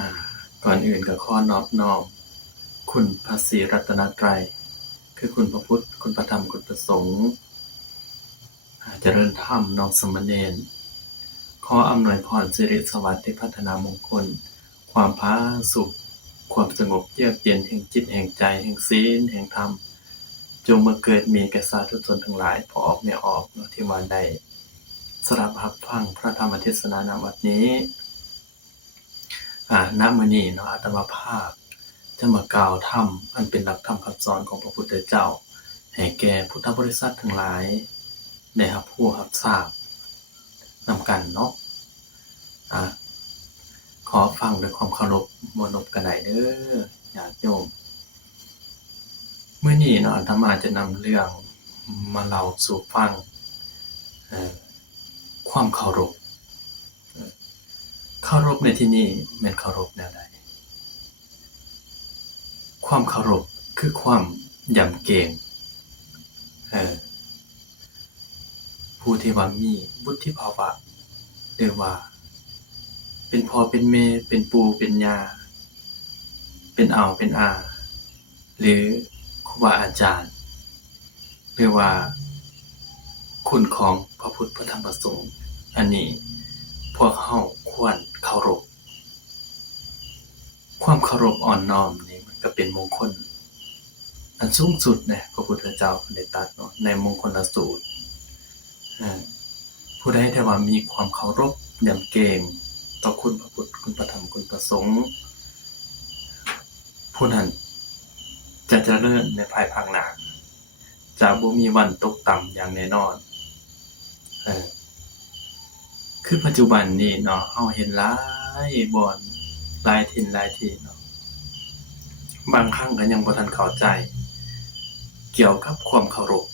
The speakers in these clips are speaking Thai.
อ่าก่อนอื่นก็ขอนอบน้อมคุณพระศรีรัตนตรัยคือคุณพระพุทธคุณพระธรรมคุณพระสงฆ์เจริญธรรมน้อมสามเณรขออำนวยพรสิริสวัสดิ์พัฒนามงคลความผาสุขความสงบเยือกเย็นแห่งจิตแห่งใจแห่งศีลแห่งธรรมจงมาเกิดมีแก่สาธุชนทั้งหลายพอออกไม่ออกที่มาได้สดับรับฟังพระธรรมเทศนาณวัดนี้ณ มื้อนี้เนาะอาตมาภาพจะมากล่าวธรรมอันเป็นหลักธรรมคำสอนของพระพุทธเจ้าให้แก่พุทธบริษัททั้งหลายได้รับรู้รับทราบนำกันเนาะขอฟังด้วยความเคารพบ่นบกันได้เด้อญาติโยมมื้อนี้เนาะอาตมาจะนำเรื่องมาเล่าสู่ฟังความเคารพเคารพในที่นี้แม่นเคารพแนวใดความเคารพคือความยำเกรงผู้ที่ว่ามีวุฒิภาวะหรือว่าเป็นพ่อเป็นแม่เป็นปู่เป็นย่าเป็นอ้าวเป็นอาหรือครูบาอาจารย์หรือว่าคุณของพระพุทธพระธรรมพระสงฆ์อันนี้พวกเฮาควรเคารพความเคารพอ่อนน้อมนี่มันก็เป็นมงคลอันสูงสุดนะพระพุทธเจ้าเพิ่นได้ตรัสเนาะในมงคลสูตรผู้ใดที่ว่ามีความเคารพยำเกรงต่อคุณพระพุทธคุณพระธรรมคุณพระสงฆ์ผู้นั้นจะเจริญในภายภาคหน้าจะบ่มีวันตกต่ำอย่างแน่นอนคือปัจจุบันนี้เนาะเฮาเห็นหลายบ่อนหลายถิ่นหลายที่เนาะบางครั้งก็ยังบ่ทันเข้าใจเกี่ยวกับความเคารพ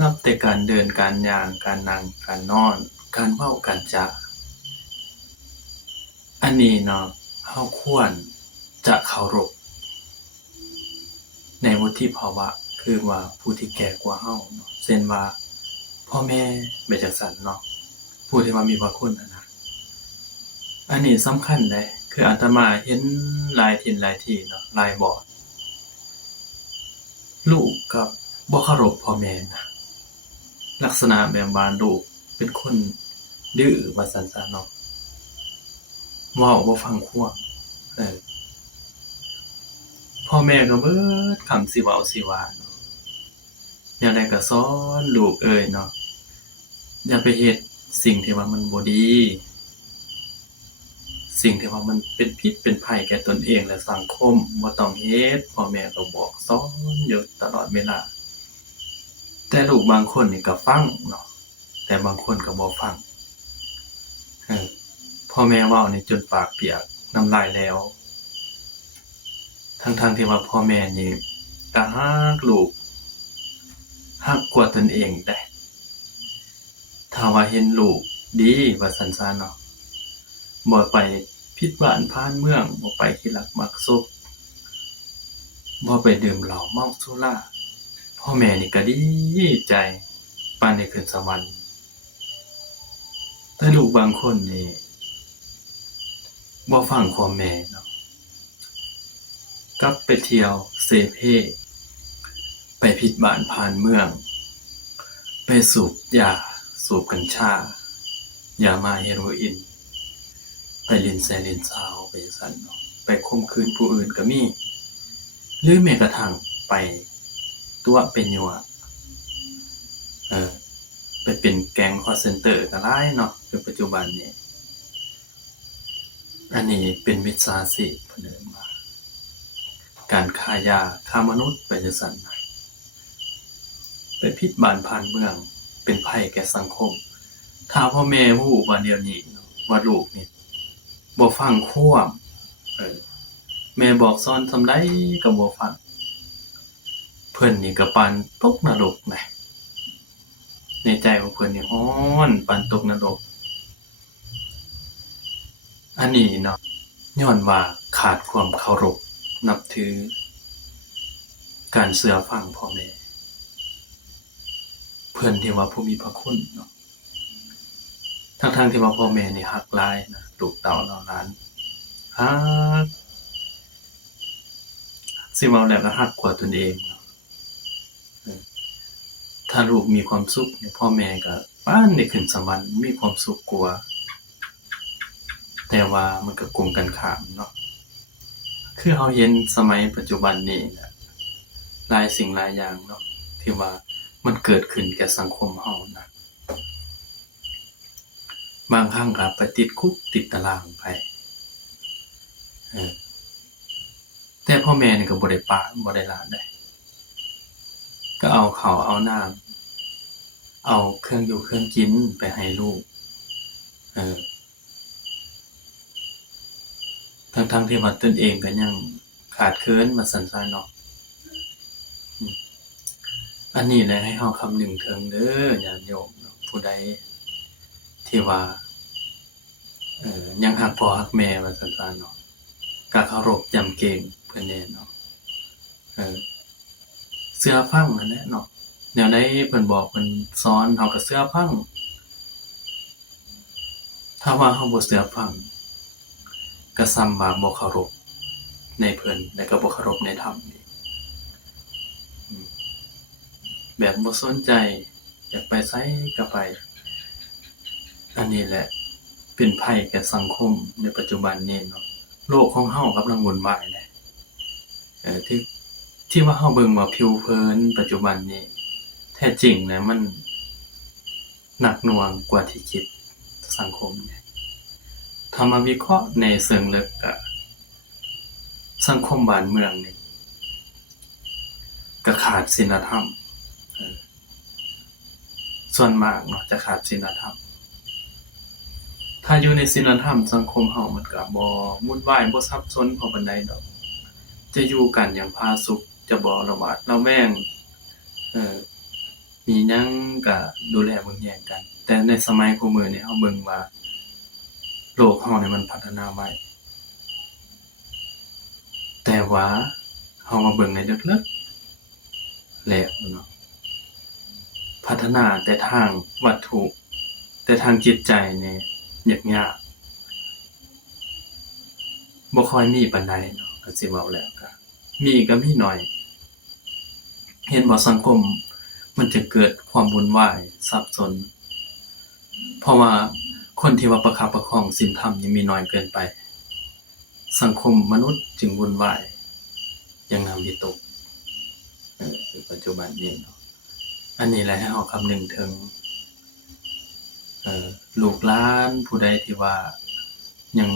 นับแต่การเดินการย่างการนั่งการนอนการเว้าการจาอันนี้เนาะเฮาควรจะเคารพในวุฒิภาวะคือว่าผู้ที่แก่กว่าเฮาเนาะเช่นว่าพ่อแม่เป็นจังซั่นเนาะผู้ที่ว่ามีพระคุณนะอันนี้สำคัญเดะคืออาตมาเห็นหลายถิ่นหลายที่เนาะหลายบ่อนลูกก็บ่เคารพพ่อแม่นะลักษณะแบบว่าลูกเป็นคนดื้อว่าซั่นซะเนาะเว้าบ่ฟังความพ่อแม่ก็เบิดคำสิเว้าสิว่าเนาะแนวใดก็สอนลูกเอ้ยเนาะอย่าไปเฮ็ดสิ่งที่ว่ามันบ่ดีสิ่งที่ว่ามันเป็นพิษเป็นภัยแก่ตนเองและสังคมบ่ต้องเฮ็ดพ่อแม่ก็บอกสอนอยู่ตลอดเวลาแต่ลูกบางคนนี่ก็ฟังเนาะแต่บางคนก็บ่ฟังพ่อแม่เว้านี่จนปากเปียกน้ำลายแล้วทั้งๆที่ว่าพ่อแม่นี่ก็รักลูกรักกว่าตนเองได้ถ้าว่าเห็นลูกดีว่าซั่นซะเนาะบ่ไปผิดบ้านผ่านเมืองบ่ไปขี้ลักมักซกบ่ไปดื่มเหล้าเมาสุราพ่อแม่นี่ก็ดีใจปานได้ขึ้นสวรรค์แต่ลูกบางคนนี่บ่ฟังพ่อแม่เนาะกลับไปเที่ยวเสเพไปผิดบ้านผ่านเมืองไปสูบยาสูบกัญชายามาเฮโรอีนไปเล่นแซ่เล่นซาวไปจั่งซั้นเนาะไปข่มขืนผู้อื่นก็มีหรือแม้กระทั่งไปตั่วไปยั่วไปเป็นแก๊งคอลเซนเตอร์ก็หลายเนาะคือปัจจุบันนี้อันนี้เป็นมิจฉาชีพเพิ่นเอิ้นว่าการค้ายาค้ามนุษย์ไปจั่งซั้นนะไปผิดบ้านผ่านเมืองเป็นภัยแก่สังคมถ้าพ่อแม่รู้ว่าเดี๋ยวนี้เนาะว่าลูกนี่บ่ฟังความแม่บอกสอนส่ำใดก็บ่ฟังเพิ่นนี่ก็ปานตกนรกนะในใจของเพิ่นนี่ร้อนปานตกนรกอันนี้เนาะญ้อนว่าขาดความเคารพนับถือการเชื่อฟังพ่อแม่เพิ่นที่ว่าผู้มีพระคุณเนาะ ทั้งๆที่ว่าพ่อแม่นี่รักหลายนะลูกเต้าเหล่านั้นรักสิเว้าแล้วก็รักกว่าตนเองเนาะถ้าลูกมีความสุขเนี่ยพ่อแม่ก็ปานได้ขึ้นสวรรค์มีความสุขกว่าแต่ว่ามันก็กงกันข้ามเนาะคือเฮาเห็นสมัยปัจจุบันนี้เนี่ยหลายสิ่งหลายอย่างเนาะที่ว่ามันเกิดขึ้นแก่สังคมเฮานะบางครั้งก็ไปติดคุกติดตารางไปเออแต่พ่อแม่นี่ก็บ่ได้ปะบ่ได้ละได้ก็เอาข้าวเอาน้ำเอาเครื่องอยู่เครื่องกินไปให้ลูกเออทั้งๆที่ว่าตนเองก็ยังขาดเคินว่าซั่นซะเนาะอันนี้แหละให้เฮาคำนึงถึงเด้อญาติโยมเนาะผู้ใดที่ว่ายังรักพ่อรักแม่ว่าซั่นซะเนาะก็เคารพยำเกรงเพิ่นแน่เนาะเออเชื่อฟังนั่นแหละเนาะแนวใดเพิ่นบอกเพิ่นสอนเฮาก็เชื่อฟังถ้าว่าเฮาบ่เชื่อฟังก็ส่ำว่าบ่เคารพในเพิ่นแล้วก็บ่เคารพในธรรมอีกแบบบ่สนใจอยากไปไสก็ไปอันนี้แหละเป็นภัยแก่สังคมในปัจจุบันนี้เนาะโลกของเฮากำลังวุ่นวายแหละที่ว่าเฮาเบิ่งว่าผิวเผินปัจจุบันนี้แท้จริงแล้วมันหนักหน่วงกว่าที่คิดสังคมเนี่ยถ้ามาวิเคราะห์ในเชิงลึกก็สังคมบ้านเมืองนี่ก็ขาดศีลธรรมส่วนมากเนาะจะขาดศีลธรรมถ้าอยู่ในศีลธรรมสังคมเฮามันก็บ่วุ่นวายบ่สับสนเพราะปานใดดอกจะอยู่กันอย่างผาสุกจะบ่ระหวาดระแวงมีหยังก็ดูแลเบิ่งแย่งกันแต่ในสมัยคุมื้อนี้เฮาเบิ่งว่าโลกเฮานี่มันพัฒนาไวแต่ว่าเฮามาเบิ่งในลึกๆแล้วเนาะพัฒนาแต่ทางวัตถุแต่ทางจิตใจนี่ยากๆบ่ค่อยมีปานใดเนาะก็สิเว้าแล้วก็มีก็มีน้อยเห็นบ่สังคมมันจะเกิดความวุ่นวายสับสนเพราะว่าคนที่ว่าประคับประคองศีลธรรมยังมีน้อยเกินไปสังคมมนุษย์จึงวุ่นวายอย่างน่าวิตกในปัจจุบันนี้เนาะอันนี้แหละให้เฮาคำนึงถึงลูกหลานผู้ใดที่ว่ายัง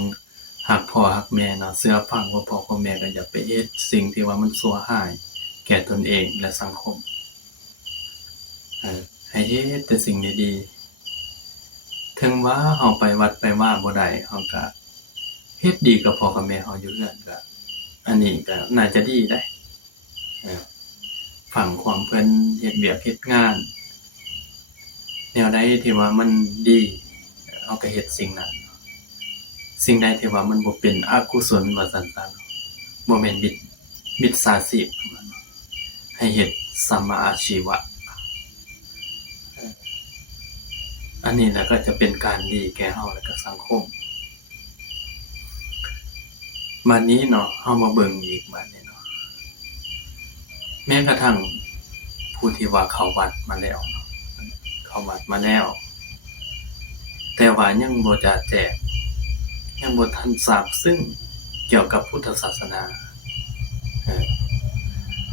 รักพ่อรักแม่เนาะเชื่อฟังว่าพ่อกับแม่ก็อย่าไปเฮ็ดสิ่งที่ว่ามันชั่วร้ายแก่ตนเองและสังคมให้เฮ็ดแต่สิ่งดีๆถึงว่าเฮาไปวัดไปว่าบ่ได้เฮาก็เฮ็ดดีกับพ่อกับแม่เฮาอยู่เรือนก็อันนี้ก็น่าจะดีได้ฟังความเพิ่นเฮ็ดเวียกเฮ็ดงานแนวใดที่ว่ามันดีเฮาก็เฮ็ดสิ่งนั้นสิ่งใดที่ว่ามันบ่เป็นอกุศลว่าซั่นซะเนาะบ่แม่นมิจฉาชีพให้เฮ็ดสัมมาอาชีวะอันนี้แหละก็จะเป็นการดีแก่เฮาและก็สังคมบัดนี้เนาะเฮามาเบิ่งอีกบัดนี้เนาะแม้กระทั่งผู้ที่ว่าเข้าวัดมาแล้วเนาะเข้าวัดมาแล้วแต่ว่ายังบ่จะแจ้งยังบ่ทันทราบซึ่งเกี่ยวกับพุทธศาสนา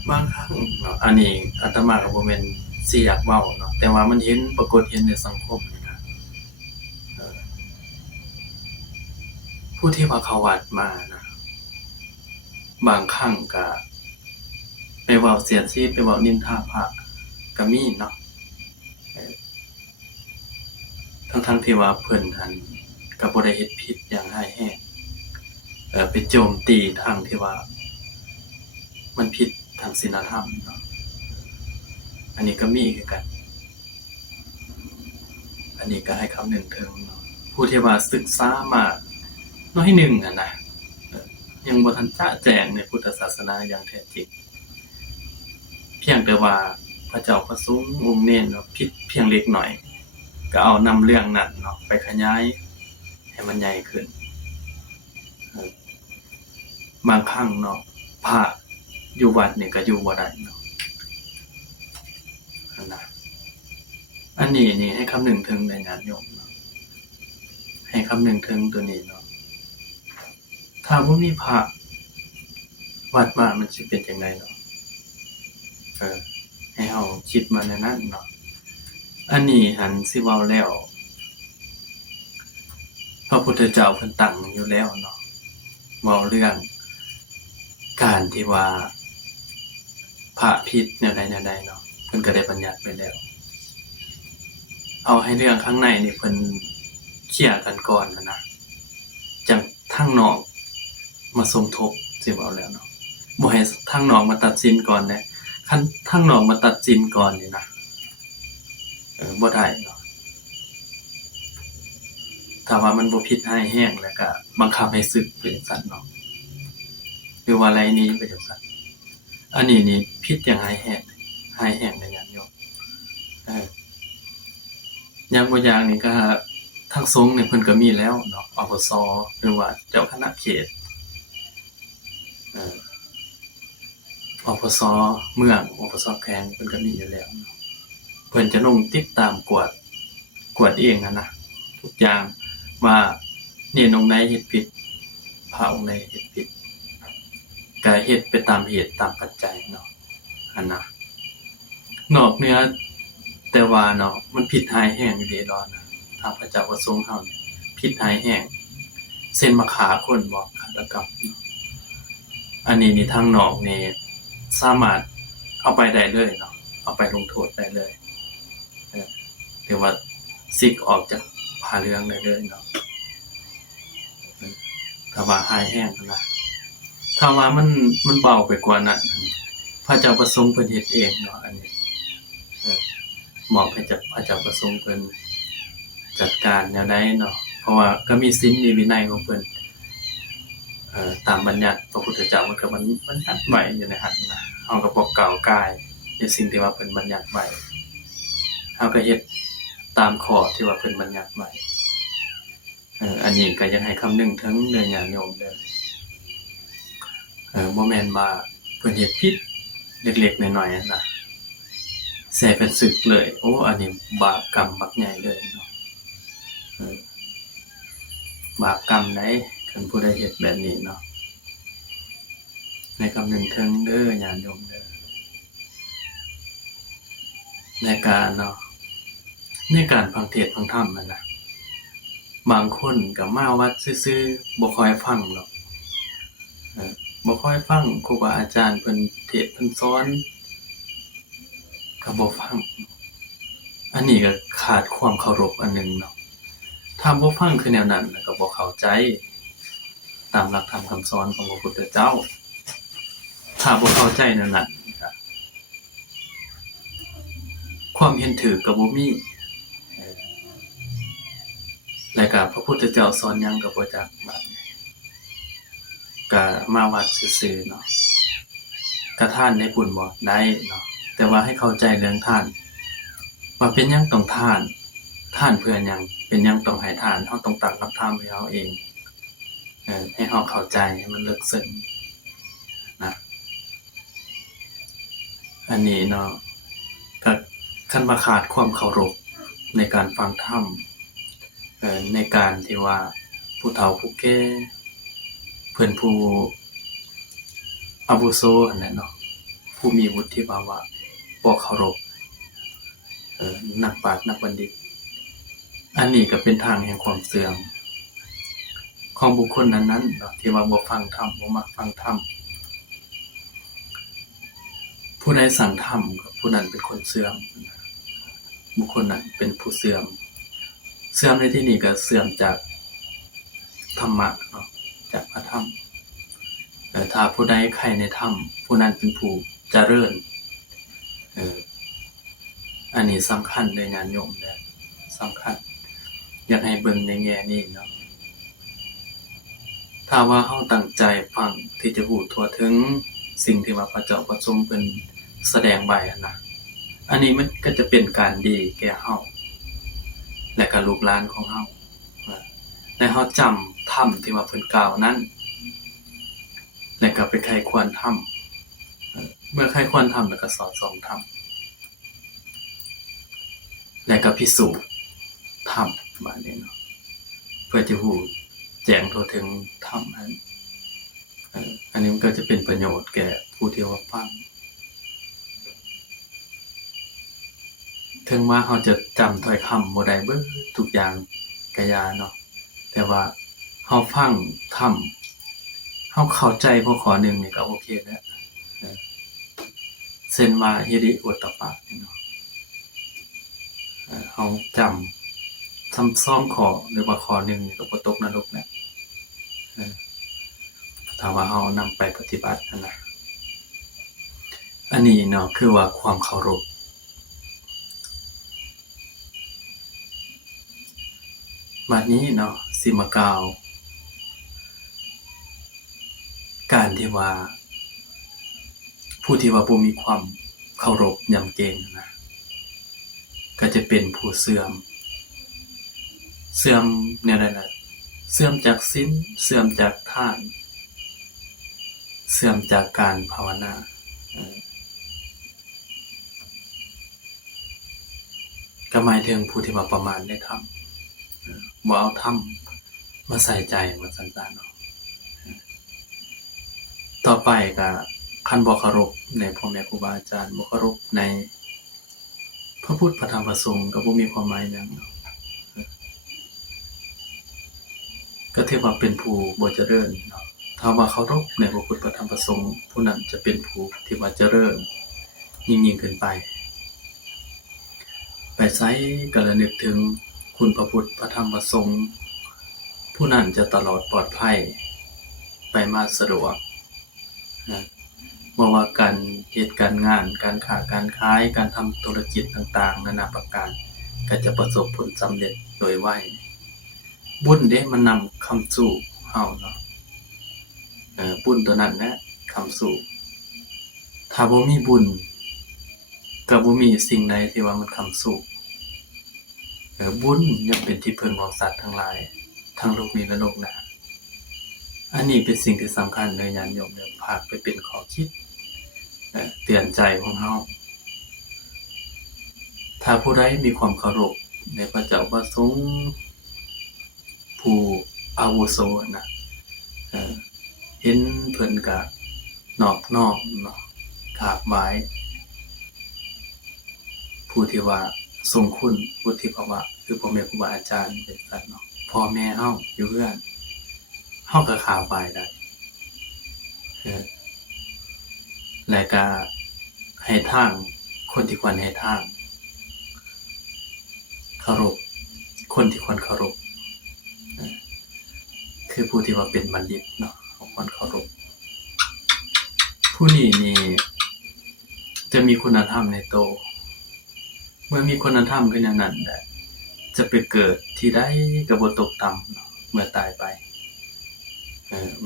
บางครั้งเนาะอันนี้อาตมาก็บ่แม่นสิอยากเว้าเนาะแต่ว่ามันเห็นปรากฏเห็นในสังคมนี่นะผู้ที่ว่าเข้าวัดมานะบางครั้งก็ไปเว้าเสียดสีไปเว้านินทาพระก็มีเนาะทั้งที่ว่าเพิ่นหั้นก็บ่ได้เฮ็ดผิดอย่างร้ายแรงไปโจมตีทางที่ว่ามันผิดทางศีลธรรมเนาะอันนี้ก็มีคือกันอันนี้ก็ให้คำนึงถึงเนาะผู้ที่ว่าศึกษามาน้อยหนึ่งอะนะยังบ่ทันจะแจ้งในพุทธศาสนาอย่างแท้จริงเพียงแต่ว่าพระเจ้าพระสงฆ์องค์เน้นเนาะผิดเพียงเล็กน้อยก็ ก็เอานำเรื่องนั้นเนาะไปขยายให้มันใหญ่ขึ้นบางครั้งเนาะพระอยู่วัดนี่ก็อยู่บ่ได้เนาะอันนี้นี่ให้คำนึงถึงในญาติโยมเนาะให้คำนึงถึงตัวนี้เนาะถ้าบ่มีพระวัดว่ามันสิเป็นจังได๋เนาะให้เฮาคิดมาในนั้นเนาะอันนี้หันสิเว้าแล้วพระพุทธเจ้าเพิ่นตั้งอยู่แล้วเนาะเว้าเรื่องการที่ว่าพระผิดแนวใดเนาะเพิ่นก็ได้บัญญัติไว้แล้วเอาให้เรื่องข้างในนี่เพิ่นเคลียร์กันก่อนนะจังทางนอกมาสมทบสิเว้าแล้วเนาะบ่ให้ทางนอกมาตัดสินก่อนนะคันทางนอกมาตัดสินก่อนนี่นะบ่ได้เนาะถ้าว่ามันบ่ผิดร้ายแรงแล้วก็บังคับให้สึกไปจังซั่นเนาะหรือว่าไรนี้ไปจังซั่นอันนี้นี่ผิดอย่างร้ายแรงเลยญาติโยมอย่างบ่อย่างนี่ก็ทางสงฆ์เนี่ยเพิ่นก็มีแล้วเนาะอบสหรือว่าเจ้าคณะเขตอบสเมืองอบสแขวงเพิ่นก็มีอยู่แล้วเพิ่นจะลงติดตามกวดเองนะทุกอย่างว่านี่องค์ใดเฮ็ดผิดพระองค์ใดเฮ็ดผิดก็เฮ็ดไปตามเหตุตามปัจจัยเนาะอันน่ะนอกเหนือแต่ว่าเนาะมันผิดร้ายแรงอีหลีดอกนะทางพระเจ้าประสงค์เฮานี่ผิดร้ายแรงเส้นมาฆ่าคนบ่ฆาตกรรมอันนี้นี่ทางนอกนี่สามารถเอาไปได้เลยเนาะเอาไปลงโทษได้เลยหรือว่าซิกออกจากผ้าเหลืองได้เลยเนาะถ้าว่าร้ายแรงนะถ้าว่ามันเบาไปกว่านั้นพระเจ้าประสงค์เพิ่นเฮ็ดเองเนาะอันนี้มอบให้กับพระเจ้าประสงค์เพิ่นจัดการแนวใดเนาะเพราะว่าก็มีศีลมีวินัยของเพิ่นตามบัญญัติพระพุทธเจ้ามันก็บัญญัติไว้อยู่ในหั้นนะเฮาก็บ่ก้าวก่ายในสิ่งที่ว่าเพิ่นบัญญัติไว้เฮาก็เฮ็ดตามข้อที่ว่าเพิ่นบัญญัติไว้อันนี้ก็ยังให้คำนึงถึงเด้อญาติโยมเด้อบ่แม่นว่าเพิ่นเฮ็ดผิดเล็กๆน้อยๆนะแส่เป็นศึกเลยโอ้อันนี้บาปกรรมบักใหญ่เลยเนาะบาปกรรมใดคันผู้ใดเฮ็ดแบบนี้เนาะในคำนึงถึงเด้อญาติโยมเด้อในการเนาะในการฟังเทศน์ฟังธรรมนั่นน่ะบางคนก็มาวัดซื่อๆบ่ค่อยฟังหรอกบ่ค่อยฟังครูบาอาจารย์เพิ่นเทศน์เพิ่นสอนก็บ่ฟังอันนี้ก็ขาดความเคารพอันหนึ่งเนาะถ้าบ่ฟังคือแนวนั้นก็บ่เข้าใจตามหลักธรรมคำสอนของพระพุทธเจ้าถ้าบ่เข้าใจแนวนั้นก็ความเห็นถูกก็บ่มีแล้วก็พระพุทธเจ้าสอนหยังก็บ่จักบัดนี้ก็มาวัดซื่อๆเนาะกระทานได้บุญบ่ได้เนาะแต่ว่าให้เข้าใจเรื่องทานว่าเป็นหยังต้องทานเพื่อหยังเป็นหยังต้องให้ทานเฮาต้องตั้งรับทานให้เฮาเองให้เฮาเข้าใจให้มันลึกซึ้งนะอันนี้เนาะก็คันว่าขาดความเคารพในการฟังธรรมในการที่ว่าผู้เฒ่าผู้แก่เพิ่นผู้อาวุโสนั่นแหละเนาะผู้มีวุฒิภาวะบ่เคารพนักปราชญ์นักบัณฑิตอันนี้ก็เป็นทางแห่งความเสื่อมของบุคคลนั้นๆเนาะที่ว่าบ่ฟังธรรมบ่มักฟังธรรมผู้ใดสั่งธรรมก็ผู้นั้นเป็นคนเสื่อมบุคคลนั้นเป็นผู้เสื่อมในที่นี้ก็เสื่อมจากธรรมะเนาะจากพระธรรมถ้าผู้ใดใครในธรรมผู้นั้นเป็นผู้เจริญอันนี้สำคัญเลยญาติโยมเด้อสำคัญอยากให้เบิ่งในแง่นี้เนาะถ้าว่าเฮาตั้งใจฟังที่จะรู้ทั่วถึงสิ่งที่ว่าพระเจ้าประสงค์เพิ่นแสดงไว้นะอันนี้มันก็จะเป็นการดีแก่เฮา และก็ลูกหลานของเฮาและเฮาจำธรรมที่ว่าเพิ่นกล่าวนั้นและก็ไปไขควรธรรมเมื่อไขควรธรรมแล้วก็สอดส่องธรรมและก็พิสูจน์ธรรมบาดนี้เนาะเพื่อจะรู้แจ้งทั่วถึงธรรมนั้นอันนี้มันก็จะเป็นประโยชน์แก่ผู้ที่ว่าฟังถึงว่าเฮาจะจำถ้อยคำบ่ได้เบิดทุกอย่างก็อย่าเนาะแต่ว่าเฮาฟังธรรมเฮาเข้าใจพอข้อหนึ่งนี่ก็โอเคแล้วเช่นว่าหิริโอตตัปปะนี่เนาะเฮาจำ2ข้อหรือว่าข้อหนึ่งนี่ก็บ่ตกนรกแล้วถ้าว่าเฮานำไปปฏิบัตินั่นน่ะอันนี้เนาะคือว่าความเคารพบัดนี้เนาะสิมากล่าวการที่ว่าผู้ที่ว่าบ่มีความเคารพยำเกรงนะก็จะเป็นผู้เสื่อมแนวใดล่ะเสื่อมจากศีลเสื่อมจากทานเสื่อมจากการภาวนาก็หมายถึงผู้ที่ว่าประมาทในธรรมบ่เอาธรรมมาใส่ใจว่าซั่นซะเนาะต่อไปก็คันบ่เคารพในพ่อแม่ครูบาอาจารย์บ่เคารพในพระพุทธพระธรรมพระสงฆ์ก็บ่มีความหมายหยังเนาะก็ถือว่าเป็นผู้บ่เจริญเนาะถ้าว่าเคารพในพระพุทธพระธรรมพระสงฆ์ผู้นั้นจะเป็นผู้ที่ว่าเจริญยิ่งขึ้นไปไสก็ระลึกถึงคุณพระพุทธพระธรรมพระสงฆ์ผู้นั้นจะตลอดปลอดภัยไปมาสะดวกบ่ว่าการเฮ็ดการงานการค้าการขายการทำธุรกิจต่างๆนานาประการก็จะประสบผลสำเร็จโดยไวบุญเด้มันนำคำสู่เฮาเนาะบุญตัวนั้นแหละคำสู่ถ้าบ่มีบุญก็บ่มีสิ่งใดที่ว่ามันคำสู่บุญยังเป็นที่พึ่งของสัตว์ทั้งหลายทั้งโลกนี้และโลกหน้าอันนี้เป็นสิ่งที่สำคัญเลยญาติโยมพากไปเป็นข้อคิดเตือนใจของเฮาถ้าผู้ใดมีความเคารพในพระเจ้าพระสงฆ์ผู้อาวุโสนะเห็นเพิ่นก็นอบน้อมเนาะกราบไหว้ผู้ที่ว่าทรงคุณวุฒิภาวะคือพ่อแม่ครูบาอาจารย์เป็นซั่นเนาะพ่อแม่เฮาอยู่เฮือนเฮาก็กราบไหว้ได้และก็ให้ทางคนที่ควรให้ทางเคารพคนที่ควรเคารพคือผู้ที่ว่าเป็นบัณฑิตเนาะควรเคารพผู้นี้นี่จะมีคุณธรรมในโตวเมื่อมีคุณธรรมขึ้นอย่างนั้นแหละจะไปเกิดที่ใดก็บ่ตกต่ำเนาะเมื่อตายไป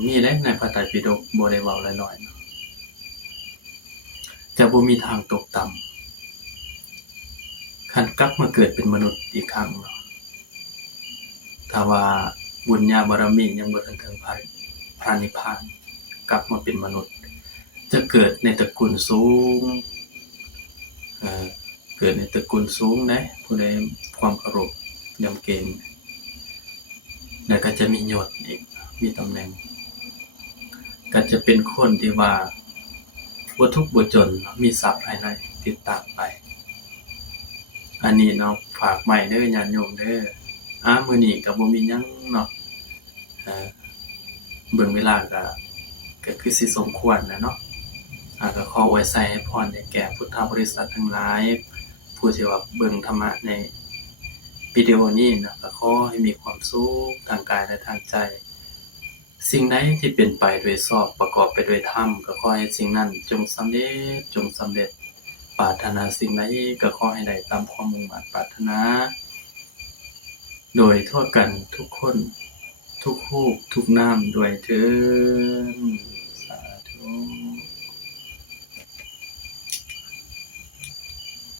มีได้ในพระไตรปิฎกบ่ได้เว้าลอยๆเนาะจะบ่มีทางตกต่ำคันกลับมาเกิดเป็นมนุษย์อีกครั้งเนาะถ้าว่าบุญญาบารมียังบ่ถึงพระนิพพานกลับมาเป็นมนุษย์จะเกิดในตระกูลสูงเกิดในตระกูลสูงนะผู้ใดความเคารพยำเกรงแล้วก็จะมียศอีกมีตำแหน่งก็จะเป็นคนที่ว่าบ่ทุกข์บ่จนมีทรัพย์ภายในติดตามไปอันนี้เนาะฝากไว้เด้อญาติโยมเด้อมื้อนี้ก็บ่มีหยังเนาะเบิ่งเวลาก็คือสิสมควรแล้วเนาะก็ขออวยไสให้พรให้แก่พุทธบริษัททั้งหลายผู้ที่ว่าเบิ่งธรรมะในวิดีโอนี้นะก็ขอให้มีความสุขทางกายและทางใจสิ่งใดที่เป็นไปด้วยชอบประกอบไปด้วยธรรมก็ขอให้สิ่งนั้นจงสำเร็จปรารถนาสิ่งใดก็ขอให้ได้ตามความมุ่งมั่นปรารถนาโดยทั่วกันทุกคนทุกรูปทุกนามด้วยเถิดสาธุ